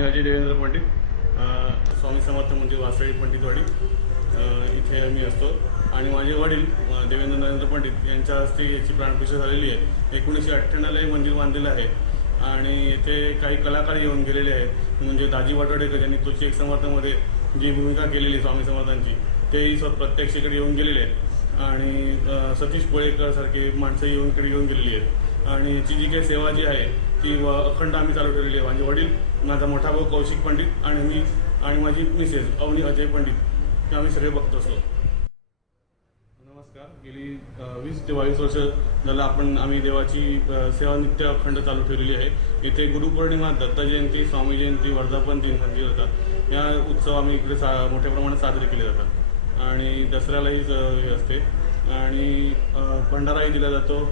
मी अजय देवेंद्र पंडित, स्वामी समर्थ मंदिर वासळी पंडितवाडी इथे मी असतो आणि माझे वडील देवेंद्र नरेंद्र पंडित यांच्या हस्ते याची प्राणप्रतिष्ठा झालेली आहे। 1998ला हे मंदिर बांधलेलं आहे आणि येथे काही कलाकार येऊन गेलेले आहेत, म्हणजे दाजी वाटोडेकर यांनी तुळशी एक समर्थामध्ये जी भूमिका केलेली आहे स्वामी समर्थांची, तेही प्रत्यक्ष इकडे येऊन गेलेले आहेत आणि सतीश पोळेकर सारखे माणसं येऊन गेलेली आहेत आणि याची जी काही सेवा जी आहे ती अखंड आम्ही चालू ठेवलेली आहे। माझे वडील, माझा मोठा भाऊ कौशिक पंडित आणि मी आणि माझी मिसेस अवनी अजय पंडित, आम्ही सगळे बघत असतो। नमस्कार। गेली 20 ते 22 वर्ष झालं आम्ही देवाची सेवा नित्य अखंड चालू ठेवलेली आहे। इथे गुरुपौर्णिमा, दत्त जयंती, स्वामी जयंती, वर्धापन दिन, मंदिर होतात, या उत्सव आम्ही इकडे मोठ्या प्रमाणात साजरे केले जातात आणि दसऱ्यालाही हे असते आणि भंडाराही दिला जातो।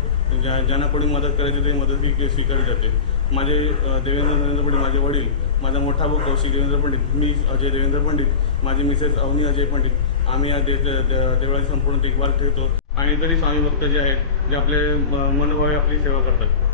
ज्यांना कोणी मदत करायची ते मदत स्वीकारली जाते। माझे देवेंद्र नरेंद्र पंडित, माझे वडील, माझा मोठा भाऊ कौशिक देवेंद्र पंडित, मी अजय देवेंद्र पंडित, माझी मिसेस अवनी अजय पंडित, आम्ही या देवळाची संपूर्ण देखभाल ठेवतो आणि तरी स्वामी भक्त जे आहेत, जे आपले मनोभावे आपली सेवा करतात।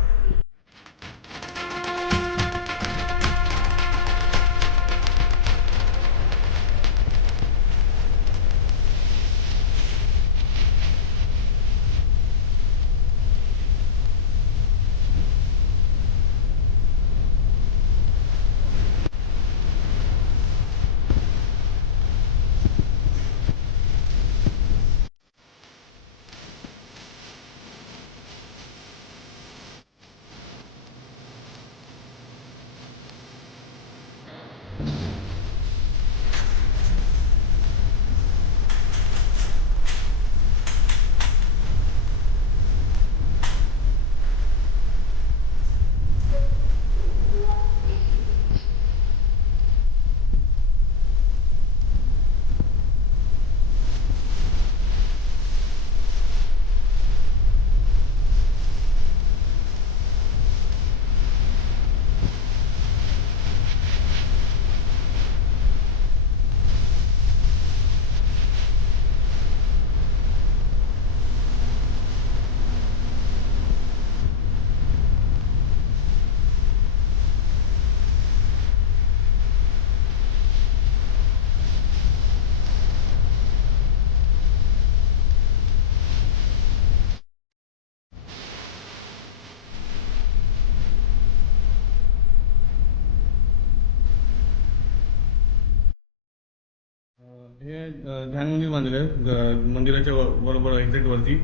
हे ध्यान मंदिर बांधलेलं आहे मंदिराच्या बरोबर एक्झॅक्ट वरती।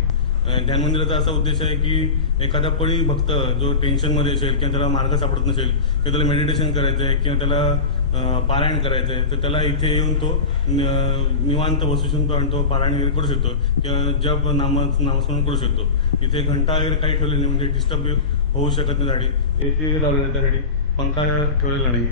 ध्यान मंदिराचा असा उद्देश आहे की एखादा कोणी भक्त जो टेन्शनमध्ये असेल किंवा त्याला मार्ग सापडत नसेल किंवा त्याला मेडिटेशन करायचं आहे किंवा त्याला पारायण करायचं आहे, तर त्याला इथे येऊन तो निवांत बसू शकतो आणि तो पारायण वगैरे करू शकतो किंवा जप नामस्मरण करू शकतो। इथे घंटा वगैरे काही ठेवलेली नाही, म्हणजे डिस्टर्ब होऊ शकत नाही। झाडी AC लावलेली आहे, त्यासाठी पंखा ठेवलेला नाही।